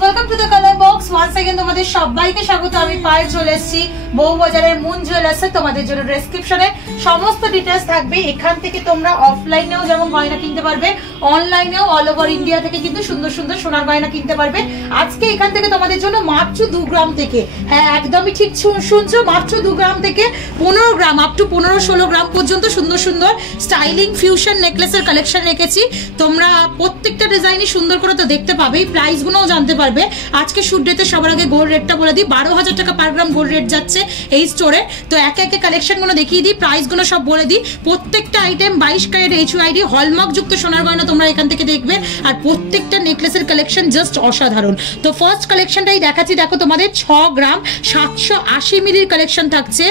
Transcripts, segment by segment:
Welcome to the colour box. Once again তোমাদের সবাইকে স্বাগত। আমি পায়ে চলে এসেছি বউবাজারের মুন জুয়েলার্সে। তোমাদের জন্য ডেসক্রিপশনে সমস্ত ডিটেইলস থাকবে। এখান থেকে তোমরা অফলাইনেও যেমন গয়না কিনতে পারবে, অনলাইনেও অল ওভার ইন্ডিয়া থেকে কিন্তু সুন্দর সুন্দর সোনার গয়না কিনতে পারবে। আজকে এখান থেকে তোমাদের জন্য মাত্র 2 গ্রাম থেকে, হ্যাঁ একদমই ঠিক শুনছো, মাত্র 2 গ্রাম থেকে 15 গ্রাম আপ টু 15-16 গ্রাম পর্যন্ত সুন্দর সুন্দর স্টাইলিং ফিউশন নেকলেসের কালেকশন রেখেছি। তোমরা প্রত্যেকটা ডিজাইনই সুন্দর করে তো দেখতে পাবেই, প্রাইস গুলোও জানতে পারবে। আজকে শুট ডেতে সবার আগে গোল্ড রেটটা বলে দিই, 12,000 টাকা পার গ্রাম গোল্ড রেট যাচ্ছে এই স্টোরে। তো একে একে কালেকশন গুলো দেখিয়ে দিই, প্রাইস গুলো সব বলে দিই। প্রত্যেকটা আইটেম 22 ক্যারেট HUID হলমার্ক যুক্ত সোনার গয়না তোমরা এখান থেকে দেখবে। আর প্রত্যেকটা নেকলেসের কালেকশন জাস্ট অসাধারণ। তো ফার্স্ট কালেকশনটাই দেখাচ্ছি, দেখো তোমাদের 6 গ্রাম 780 মিলির কালেকশন থাকছে।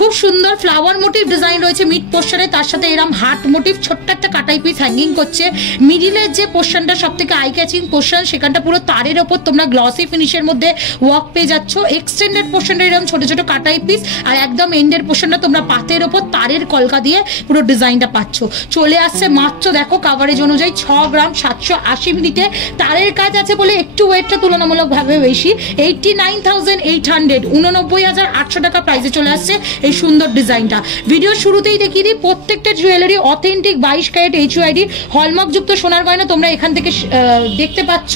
খুব সুন্দর ফ্লাওয়ার মোটিভ ডিজাইন রয়েছে মিড পোর্শনে, তার সাথে এরকম হার্ট মোটিভ ছোট্ট একটা কাটাই পিস হ্যাঙ্গিং করছে। মিডিলের যে পোর্শনটা সব থেকে আই ক্যাচিং পোর্শন, সেখানটা পুরো তারের ওপর তোমরা গ্লসি ফিনিশের মধ্যে ওয়ার্ক পেয়ে যাচ্ছ। এক্সটেন্ডেড পোর্শনটা এরকম ছোট ছোট কাটাই পিস, আর একদম এন্ডের পোর্শনটা তোমরা পাতের ওপর তারের কলকা দিয়ে পুরো ডিজাইনটা পাচ্ছ। চলে আসছে মাত্র দেখো কাভারেজ অনুযায়ী 6 গ্রাম 780 মিলিতে। তারের কাজ আছে বলে একটু ওয়েটটা তুলনামূলকভাবে বেশি। 89,800 89,800 টাকা প্রাইসে চলে আসছে এই সুন্দর ডিজাইনটা। ভিডিও শুরুতেই দেখিয়ে দিই, প্রত্যেকটা jewellery authentic 22 carat HUID hallmark যুক্ত সোনার গয়না তোমরা এখান থেকে দেখতে পাচ্ছ।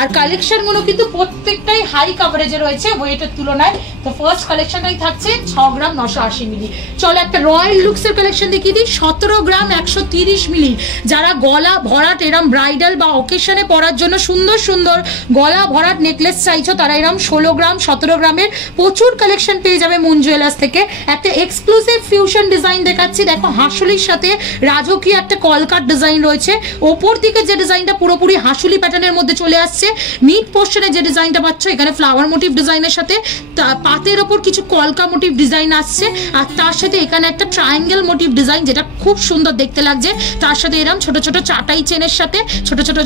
আর কালেকশন গুলো কিন্তু প্রত্যেকটাই হাই কভারেজে রয়েছে ওয়েটের তুলনায়। তো ফার্স্ট কালেকশনটাই থাকছে 6 গ্রাম 980 মিলি। চলো একটা রয়্যাল লুকসের কালেকশন দেখিয়ে দিই, 17 গ্রাম 130 মিলি। যারা গলা ভরাট এরম ব্রাইডাল বা অকেশনে পরার জন্য সুন্দর সুন্দর গলা ভরাট নেকলেস চাইছো, তারা এরম 16 গ্রাম 17 গ্রামের প্রচুর কালেকশন পেয়ে যাবে মুন জুয়েলার্স থেকে। একটা এক্সক্লুসিভ ফিউশন ডিজাইন দেখাচ্ছি, দেখো হাঁসুলির সাথে রাজকীয় একটা কলকাট ডিজাইন রয়েছে। ওপর দিকে যে ডিজাইনটা পুরোপুরি হাঁসুলি প্যাটার্নের মধ্যে চলে আসছে। মিড পোর্শনে যে ডিজাইনটা পাচ্ছ এখানে ফ্লাওয়ার মোটিভ ডিজাইনের সাথে পাতের ওপর কিছু কলকা মোটিভ ডিজাইন আসছে, আর তার সাথে এখানে একটা ট্রায়াঙ্গেল মোটিভ ডিজাইন যেটা খুব সুন্দর দেখতে লাগছে। তার সাথে এরকম ছোট ছোট চাটাই চেনের সাথে ছোট ছোট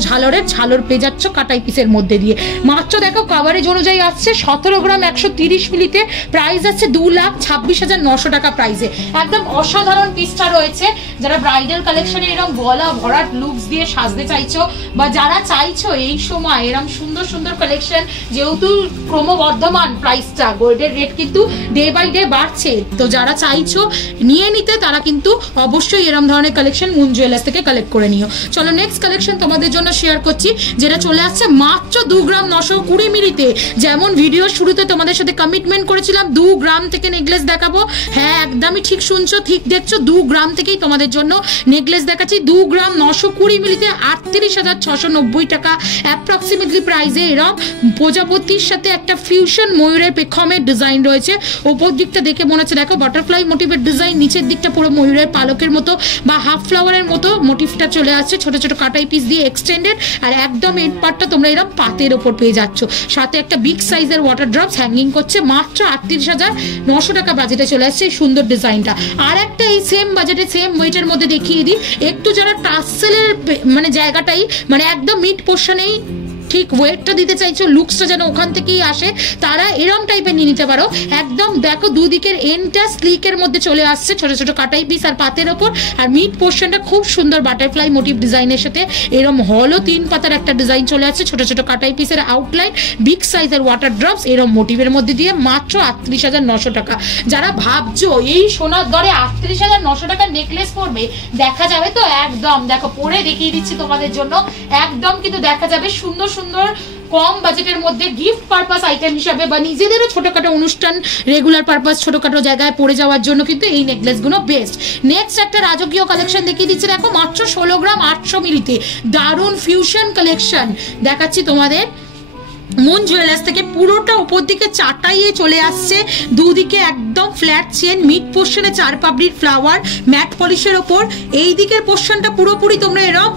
ঝালর পেয়ে যাচ্ছ কাটাই পিসের মধ্যে দিয়ে। মাত্র দেখো কাভারেজ অনুযায়ী আসছে 17 গ্রাম 130 মিলিতে। প্রাইস আছে 2,26,900 টাকা প্রাইসে। একদম অসাধারণ পিসটা রয়েছে। যারা ব্রাইডাল কালেকশনে এরকম গলা ভরাট লুকস দিয়ে সাজতে চাইছো, বা যারা চাইছো এই সময় এরকম সুন্দর সুন্দর কালেকশন, যেহেতু ক্রমবর্ধমান প্রাইসটা গোল্ডের রেট কিন্তু ডে বাই ডে বাড়ছে, তো যারা চাইছো নিয়ে নিতে তারা কিন্তু অবশ্যই এরকম ধরনের কালেকশন মুন জুয়েলার্স থেকে কালেক্ট করে নিও। চলো নেক্সট কালেকশন তোমাদের জন্য শেয়ার করছি, যেটা চলে আসছে মাত্র 2 গ্রাম 920 মিলিতে। যেমন ভিডিও শুরুতে তোমাদের সাথে কমিটমেন্ট করেছিলাম 2 গ্রাম থেকে নেকলেস দেখাবো, হ্যাঁ একদমই ঠিক শুনছো, ঠিক দেখছো, 2 গ্রাম থেকেই তোমাদের জন্য নেকলেস দেখাচ্ছি। 2 গ্রাম 920 মিলিতে 38,690 টাকা অ্যাপ্রক্সিমেটলি প্রাইসে। এরকম প্রজাপতির সাথে একটা ফিউশন ময়ূরের পেখমের ডিজাইন রয়েছে। ওপর দিকটা দেখে মনে হচ্ছে দেখো বাটারফ্লাই মোটিভের ডিজাইন, নিচের দিকটা পুরো ময়ূরের পালকের মতো বা হাফ ফ্লাওয়ারের মতো মোটিভটা চলে আসছে ছোট ছোট কাটাই পিস দিয়ে এক্সটেন্ডেড। আর একদম এন্ড পার্টটা তোমরা এরকম পাতের ওপর পেয়ে যাচ্ছ, সাথে একটা বিগ সাইজের ওয়াটার ড্রপস হ্যাঙ্গিং করছে। মাত্র 38,900 টাকা বাজেটে চলে আসছে সুন্দর ডিজাইনটা। আর একটা এই সেম বাজেটে সেম ওয়েটের মধ্যে দেখিয়ে দিই, একটু যারা টাসেলের মানে জায়গাটাই মানে একদম মিড পোর্শনেই ঠিক ওয়েটটা দিতে চাইছো, লুকসটা যেন ওখান থেকেই আসে, তারা এরম টাইপের নিয়ে নিতে পারো। একদম দেখো দুদিকের এন্ডটা স্লিকের মধ্যে চলে আসছে ছোট ছোট কাটাই পিস আর পাতের ওপর। আর মিড পোর্শনটা খুব সুন্দর বাটারফ্লাই মোটিভ ডিজাইনের সাথে এরম হলো 3 পাতার একটা ডিজাইন চলে আসছে, ছোট ছোট কাটাই পিসের আউটলাইন, বিগ সাইজের ওয়াটার ড্রপস এরম মোটিভের মধ্যে দিয়ে। মাত্র 38,900 টাকা। যারা ভাবছো এই সোনার দরে 38,900 টাকার নেকলেস পরবে, দেখা যাবে তো একদম দেখো পরে দেখিয়ে দিচ্ছি তোমাদের জন্য। একদম কিন্তু দেখা যাবে সুন্দর সুন্দর কম বাজেটের মধ্যে গিফট পারপাস আইটেম হিসাবে বা নিজেদেরও ছোটখাটো অনুষ্ঠান রেগুলার পারপাস ছোটখাটো জায়গায় পড়ে যাওয়ার জন্য কিন্তু এই নেকলেসগুলো বেস্ট। নেক্সট একটা রাজকীয় কালেকশন দেখিয়ে দিচ্ছে, দেখো মাত্র 16 গ্রাম 800 মিলিতে দারুণ ফিউশন কালেকশন দেখাচ্ছি তোমাদের মুন জুয়েলার্স থেকে। পুরোটা উপর দিকে চাটাইয়ে চলে আসছে, দুদিকে একদম ফ্ল্যাট চেন, মিড পোর্শনে 4 পাপড়ির ফ্লাওয়ার ম্যাট পলিশের ওপর। এই দিকের পোর্শনটা পুরোপুরি তোমরা এরকম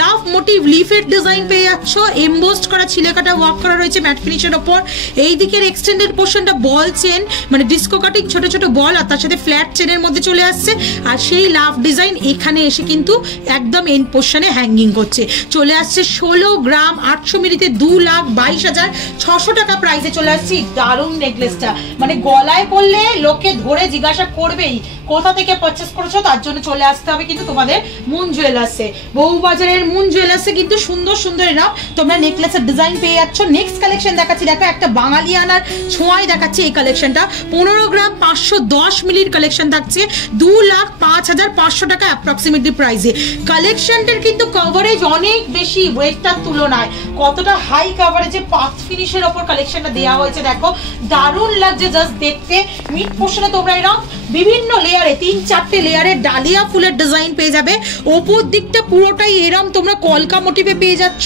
লাভ মোটিভ লিফের ডিজাইন পেয়ে যাচ্ছ, এমবোসড করা ছিলেকাটা ওয়ার্ক করা রয়েছে ম্যাট ফিনিশের ওপর। এই দিকের এক্সটেন্ডেড পোর্শনটা বল চেন মানে ডিস্কো কাটিং ছোট ছোট বল, আর তার সাথে ফ্ল্যাট চেনের মধ্যে চলে আসছে। আর সেই লাভ ডিজাইন এখানে এসে কিন্তু একদম এন্ড পোর্শনে হ্যাঙ্গিং করছে। চলে আসছে 16 গ্রাম 800 মিলিতে 2,22,600 টাকা প্রাইসে চলে আসছি দারুণ নেকলেসটা। মানে গলায় পরলে লোকে ধরে জিজ্ঞাসা করবেই কোথা থেকে পারচেস করেছো তার জন্য চলে আসতে হবে কিন্তু তোমাদের মুন জুয়েলার্সে। বউবাজারের মুন জুয়েলার্সে কিন্তু সুন্দর সুন্দর এরকম তোমরা নেকলেসের ডিজাইন পেয়ে যাচ্ছ। নেক্সট কালেকশন দেখাচ্ছি, দেখো একটা বাঙালিয়ানার ছোঁয়ায় দেখাচ্ছি এই কালেকশনটা। 15 গ্রাম 510 মিলির কালেকশন থাকছে 2,05,500 টাকা অ্যাপ্রক্সিমেটলি প্রাইসে। কালেকশনটার কিন্তু কভারেজ অনেক বেশি ওয়েটটার তুলনায়, কতটা হাই কভারেজে পাত ফিনিশের ওপর কালেকশনটা দেওয়া হয়েছে দেখো, দারুণ লাগছে জাস্ট দেখতে। মিড পোর্শনে তোমরা এরকম বিভিন্ন লেয়ারে 3-4টে লেয়ারে ডালিয়া ফুলের ডিজাইন পেয়ে যাবে। ওপর দিকটা পুরোটাই এরম তোমরা কলকা মোটিভে পেয়ে যাচ্ছ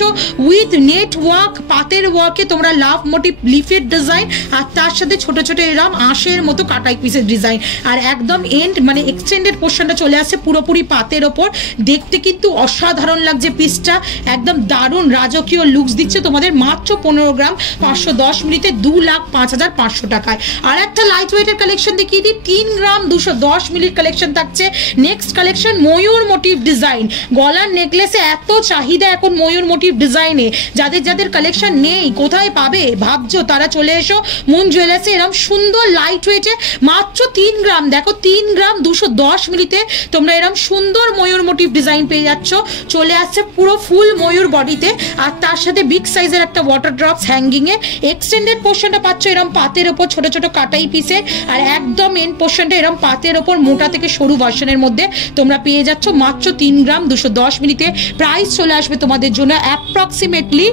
উইথ নেট ওয়ার্ক, পাতের ওয়ার্কে তোমরা লাভ মোটিভ লিফের ডিজাইন, আর তার সাথে ছোট ছোট এরম আঁশের মতো কাটাই পিসের ডিজাইন, আর একদম এন্ড মানে এক্সটেন্ডেড পোর্শনটা চলে আসছে পুরোপুরি পাতের ওপর। দেখতে কিন্তু অসাধারণ লাগছে পিসটা, একদম দারুণ রাজকীয় লুকস দিচ্ছে তোমাদের মাত্র 15 গ্রাম 510 মিলিতে 2,05,500 টাকায়। আর একটা লাইট ওয়েটের কালেকশন দেখিয়ে দিই, 3 গ্রাম 210 মিলির কালেকশন থাকছে। নেক্সট কালেকশন ময়ূর মোটিভ ডিজাইন, গলার নেকলেসে এত চাহিদা এখন ময়ূর মোটিভ ডিজাইনে, যাদের যাদের কালেকশন নেই কোথায় পাবে ভাবছো তারা চলে এসো মুন জুয়েলার্সে। এরকম সুন্দর লাইট ওয়েটে মাত্র 3 গ্রাম, দেখো 3 গ্রাম 210 মিলিতে তোমরা এরকম সুন্দর ময়ূর মোটিভ ডিজাইন পেয়ে যাচ্ছ। চলে আসছে পুরো ফুল ময়ূর বডিতে, আর তার সাথে বিগ সাইজের একটা ওয়াটার ড্রপস হ্যাঙ্গিং এ। এক্সটেন্ডেড পোর্শনটা পাচ্ছ এরকম পাতের ওপর ছোট ছোট কাটাই পিসে, আর একদম এন্ড পোর্শনটা এরকম পাতের ওপর মোটা থেকে সরু ভার্সনের মধ্যে তোমরা পেয়ে যাচ্ছ মাত্র 3 গ্রাম 210 মিলিতে। প্রাইস চলে আসবে তোমাদের জন্য অ্যাপ্রক্সিমেটলি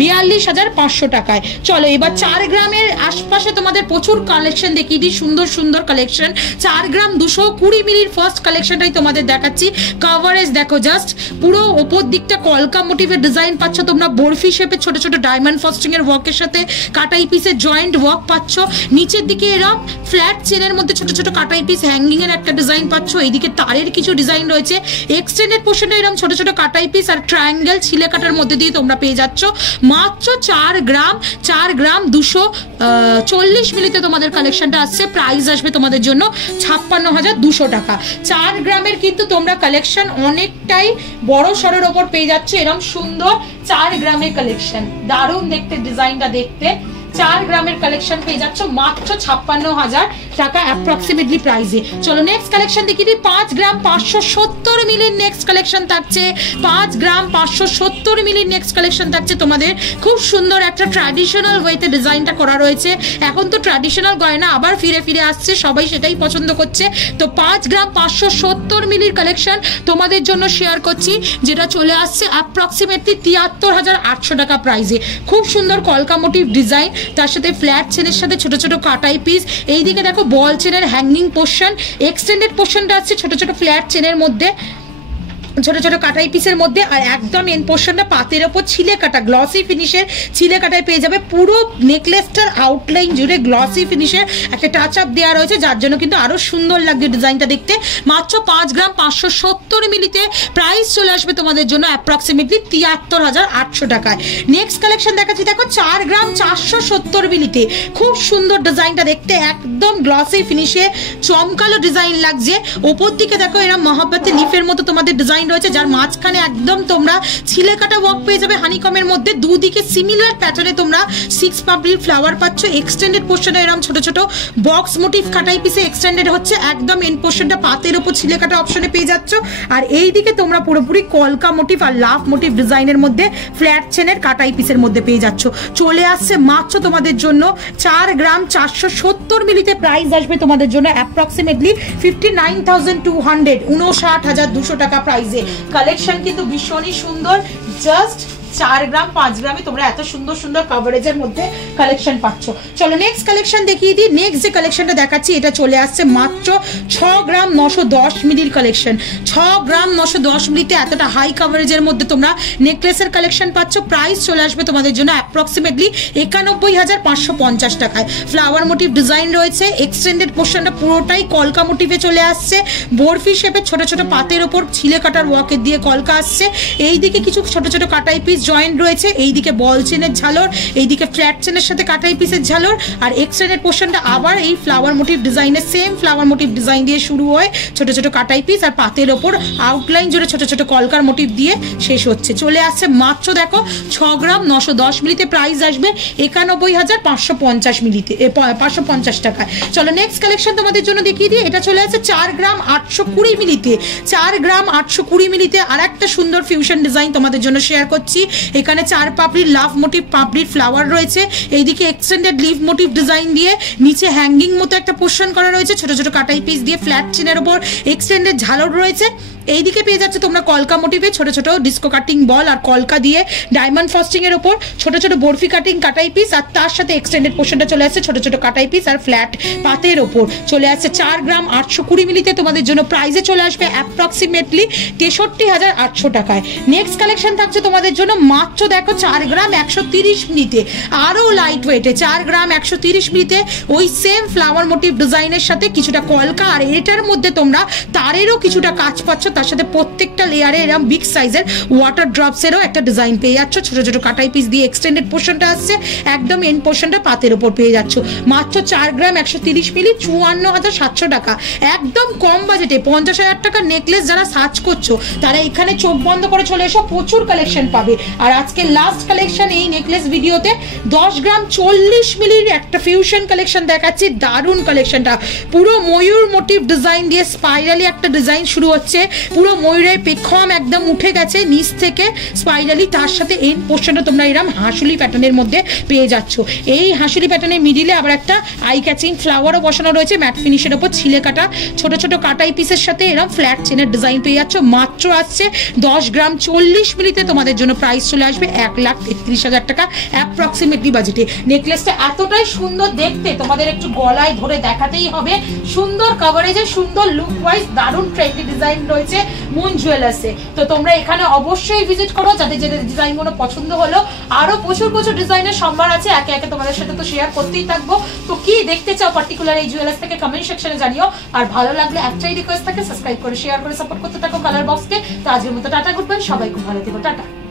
42,500 টাকায়। চলো এবার 4 গ্রামের আশপাশে তোমাদের প্রচুর কালেকশন দেখিয়ে দিই, সুন্দর সুন্দর কালেকশন। 4 গ্রাম 220 মিলির ফার্স্ট কালেকশনটাই তোমাদের দেখাচ্ছি। কভারেজ দেখো জাস্ট, পুরো ওপর দিকটা কলকা মোটিভের ডিজাইন পাচ্ছ তোমরা, বরফি শেপে ছোট ছোট ডায়মন্ড ফস্টিং এর ওয়ার্কের সাথে কাটাই পিসের জয়েন্ট ওয়ার্ক পাচ্ছ। নিচের দিকে এরকম ফ্ল্যাট চেনের মধ্যে ছোট ছোট কাটাই পিস হ্যাঙ্গিং এর একটা ডিজাইন পাচ্ছ। এইদিকে তারের কিছু ডিজাইন রয়েছে। এক্সটেন্ডেড পোর্শনে এরকম ছোট ছোট কাটাই পিস আর ট্রায়াঙ্গেল ছিলে কাটার মধ্যে দিয়ে তোমরা পেয়ে যাচ্ছ মাত্র 4 গ্রাম 240 মিলিতে তোমাদের কালেকশনটা আসছে। প্রাইস আসবে তোমাদের জন্য 56,200 টাকা। 4 গ্রামের কিন্তু তোমরা কালেকশন অনেকটাই বড় সরের ওপর পেয়ে যাচ্ছ। এরকম সুন্দর 4 গ্রামের কালেকশন, দারুণ দেখতে ডিজাইনটা দেখতে। 4 গ্রামের কালেকশন পেয়ে যাচ্ছ মাত্র 56,000 টাকা অ্যাপ্রক্সিমেটলি প্রাইসে। চলো নেক্সট কালেকশন দেখি দিই। 5 গ্রাম 570 মিলির নেক্সট কালেকশন থাকছে। 5 গ্রাম 570 মিলির নেক্সট কালেকশন থাকছে তোমাদের। খুব সুন্দর একটা ট্র্যাডিশনাল ওয়েতে ডিজাইনটা করা রয়েছে। এখন তো ট্র্যাডিশনাল গয়না আবার ফিরে ফিরে আসছে, সবাই সেটাই পছন্দ করছে। তো 5 গ্রাম 570 মিলির কালেকশন তোমাদের জন্য শেয়ার করছি, যেটা চলে আসছে অ্যাপ্রক্সিমেটলি 73,800 টাকা প্রাইসে। খুব সুন্দর কলকা মোটিভ ডিজাইন, তার সাথে ফ্ল্যাট চেনের সাথে ছোট ছোট কাটাই পিস। এইদিকে দেখো বল চেনের হ্যাঙ্গিং পোর্শন, এক্সটেন্ডেড পোর্শনটা আসছে ছোট ছোট ফ্ল্যাট চেনের মধ্যে, ছোট ছোট কাটাই পিসের মধ্যে, আর একদম এন পোর্শনটা পাতের ওপর ছিলে কাটা গ্লসি ফিনিশের ছিলে কাটায় পেয়ে যাবে। পুরো নেকলেসটার আউটলাইন জুড়ে গ্লসি ফিনিশের একটা টাচ আপ দেওয়া রয়েছে, যার জন্য কিন্তু আরো সুন্দর লাগবে ডিজাইনটা দেখতে। মাত্র 5 গ্রাম 570 মিলিতে প্রাইস চলে আসবে তোমাদের জন্য অ্যাপ্রক্সিমেটলি 73,800 টাকায়। নেক্সট কালেকশন দেখাচ্ছি, দেখো 4 গ্রাম 470 মিলিতে খুব সুন্দর ডিজাইনটা দেখতে, একদম গ্লসি ফিনিশে চমকালো ডিজাইন লাগছে। ওপর দিকে দেখো এরা মহাব্বতে লিফের মতো তোমাদের ডিজাইন রয়েছে, যার মাঝখানে একদম তোমরা ছিলে কাটা ওয়ার্ক পেয়ে যাবে হানিকমের মধ্যে। দুদিকে সিমিলার প্যাটার্নে তোমরা 6 পাপড়ির ফ্লাওয়ার পাচ্ছ। এক্সটেন্ডেড পোর্শনে এরকম ছোট ছোট বক্স মোটিভ কাটাই পিসে এক্সটেন্ডেড হচ্ছে, একদম এন্ড পোর্শনটা পাতের ওপর ছিলে কাটা অপশনে পেয়ে যাচ্ছ। আর এই দিকে তোমরা পুরোপুরি কলকা মোটিভ আর লাভ মোটিভ ডিজাইনের মধ্যে ফ্ল্যাট চেনের কাটাই পিসের মধ্যে পেয়ে যাচ্ছ। চলে আসছে মাত্র তোমাদের জন্য 4 গ্রাম 470 মিলিতে প্রাইস আসবে তোমাদের জন্য অ্যাপ্রক্সিমেটলি 59,200 59,200 টাকা প্রাইসে। কালেকশন কিন্তু ভীষণই সুন্দর, জাস্ট 4 গ্রাম 5 গ্রামে তোমরা এত সুন্দর সুন্দর কভারেজের মধ্যে কালেকশন পাচ্ছ। চলো নেক্সট কালেকশন দেখিয়ে দিই। নেক্সট যে কালেকশনটা দেখাচ্ছি এটা চলে আসছে মাত্র 6 গ্রাম 910 মিলির কালেকশন। 6 গ্রাম 910 মিলিতে এতটা হাই কভারেজের মধ্যে তোমরা নেকলেসের কালেকশন পাচ্ছ। প্রাইস চলে আসবে তোমাদের জন্য অ্যাপ্রক্সিমেটলি 91,550 টাকায়। ফ্লাওয়ার মোটিভ ডিজাইন রয়েছে, এক্সটেন্ডেড পোর্শনটা পুরোটাই কলকা মোটিভে চলে আসছে। বরফি শেপের ছোট ছোট পাতের ওপর ছিলে কাটার ওয়ার্কের দিয়ে কলকা আসছে। এইদিকে কিছু ছোট ছোট কাটাই পিস জয়েন্ট রয়েছে, এইদিকে বল চেনের ঝালর, এইদিকে ফ্ল্যাট চেনের সাথে কাটাই পিসের ঝালর, আর এক্সটেন্ডেড পোর্শনটা আবার এই ফ্লাওয়ার মোটিভ ডিজাইনের সেম ফ্লাওয়ার মোটিভ ডিজাইন দিয়ে শুরু হয়, ছোট ছোট কাটাই পিস আর পাতের ওপর আউটলাইন জুড়ে ছোট ছোট কলকার মোটিভ দিয়ে শেষ হচ্ছে। চলে আসছে মাত্র দেখো 6 গ্রাম 910 মিলিতে, প্রাইস আসবে 91,550 মিলিতে, 550 টাকায়। চলো নেক্সট কালেকশন তোমাদের জন্য দেখিয়ে দিই। এটা চলে আসছে 4 গ্রাম 820 মিলিতে, 4 গ্রাম 820 মিলিতে আর একটা সুন্দর ফিউশন ডিজাইন তোমাদের জন্য শেয়ার করছি। এখানে 4 পাপড়ির লাভ মোটিভ পাপড়ির ফ্লাওয়ার রয়েছে, এইদিকে এক্সটেন্ডেড লিভ মোটিভ ডিজাইন দিয়ে নিচে হ্যাঙ্গিং মতো একটা পোর্শন করা রয়েছে, ছোট ছোট কাটাই পিস দিয়ে ফ্ল্যাট চেনের উপর এক্সটেন্ডেড ঝালর রয়েছে। এইদিকে পেয়ে যাচ্ছে তোমরা কলকা মোটিভে ছোট ছোট ডিস্কো কাটিং বল আর কলকা দিয়ে ডায়মন্ড ফ্রস্টিং এর উপর ছোট ছোট বরফি কাটিং কাটাই পিস, আর তার সাথে এক্সটেন্ডেড পোর্শনটা চলে আসছে ছোট ছোট কাটাই পিস আর ফ্ল্যাট পাতের ওপর। চলে আসছে 4 গ্রাম 820 মিলিতে, তোমাদের জন্য প্রাইসে চলে আসবে অ্যাপ্রক্সিমেটলি 63,800 টাকায়। নেক্সট কালেকশন থাকছে তোমাদের জন্য মাত্র দেখো 4 গ্রাম 130 মিলিতে, আরও লাইট ওয়েটে 4 গ্রাম 130 মিলিতে ওই সেম ফ্লাওয়ার মোটিভ ডিজাইনের সাথে কিছুটা কলকা, আর এটার মধ্যে তোমরা তারেরও কিছুটা কাজ পাচ্ছ, তার সাথে প্রত্যেকটা লেয়ারে এরকম বিগ সাইজের ওয়াটার ড্রপসেরও একটা ডিজাইন পেয়ে যাচ্ছ, ছোট ছোট কাটাই পিস দিয়ে এক্সটেন্ডেড পোর্শনটা আসছে, একদম এন্ড পোর্শনটা পাতের উপর পেয়ে যাচ্ছ। মাত্র 4 গ্রাম 130 মিলি 54,700 টাকা, একদম কম বাজেটে 50,000 টাকার নেকলেস যারা সার্চ করছো তারা এখানে চোখ বন্ধ করে চলে এসো, প্রচুর কালেকশন পাবে। আর আজকে লাস্ট কালেকশন এই নেকলেস ভিডিওতে 10 গ্রাম 40 মিলির একটা ফিউশন কালেকশন দেখাচ্ছি, দারুণ কালেকশনটা, পুরো ময়ূর মোটিভ ডিজাইন দিয়ে স্পাইরালি একটা ডিজাইন শুরু হচ্ছে, পুরো ময়ূরের পেখম একদম উঠে গেছে নিচ থেকে স্পাইরালি, তার সাথে এন্ড পোর্শনটা তোমরা এরকম হাঁসুলি প্যাটার্নের মধ্যে পেয়ে যাচ্ছ। এই হাঁসুলি প্যাটার্নের মিডিলে আবার একটা আই ক্যাচিং ফ্লাওয়ারও বসানো রয়েছে ম্যাট ফিনিশের ওপর, ছিলে কাটা ছোট ছোট কাটাই পিসের সাথে এরকম ফ্ল্যাট চেনের ডিজাইন পেয়ে যাচ্ছ। মাত্র আসছে 10 গ্রাম 40 মিলিতে, তোমাদের জন্য প্রাইস চলে আসবে 1,33,000 টাকা অ্যাপ্রক্সিমেটলি বাজেটে। নেকলেসটা এতটাই সুন্দর দেখতে, তোমাদের একটু গলায় ধরে দেখাতেই হবে, সুন্দর কভারেজে সুন্দর লুক ওয়াইজ দারুণ ট্রেন্ডি ডিজাইন রয়েছে মুন জুয়েলার্সে। তো তোমরা এখানে অবশ্যই ভিজিট করো, যাদের যে ডিজাইনগুলো পছন্দ হলো। আরো প্রচুর প্রচুর ডিজাইনের সম্ভার আছে, একে একে তোমাদের সাথে তো শেয়ার করতেই থাকবো। তো কি দেখতে চাও পার্টিকুলার এই জুয়েলার্স থেকে কমেন্ট সেকশনে জানিও, আর ভালো লাগলে একটাই রিকোয়েস্ট থাকে সাবস্ক্রাইব করে শেয়ার করে সাপোর্ট করতে থাকো কালার বক্সকে। তো আজকের মতো টাটা, গুড বাই, সবাই খুব ভালো থেকো, টাটা।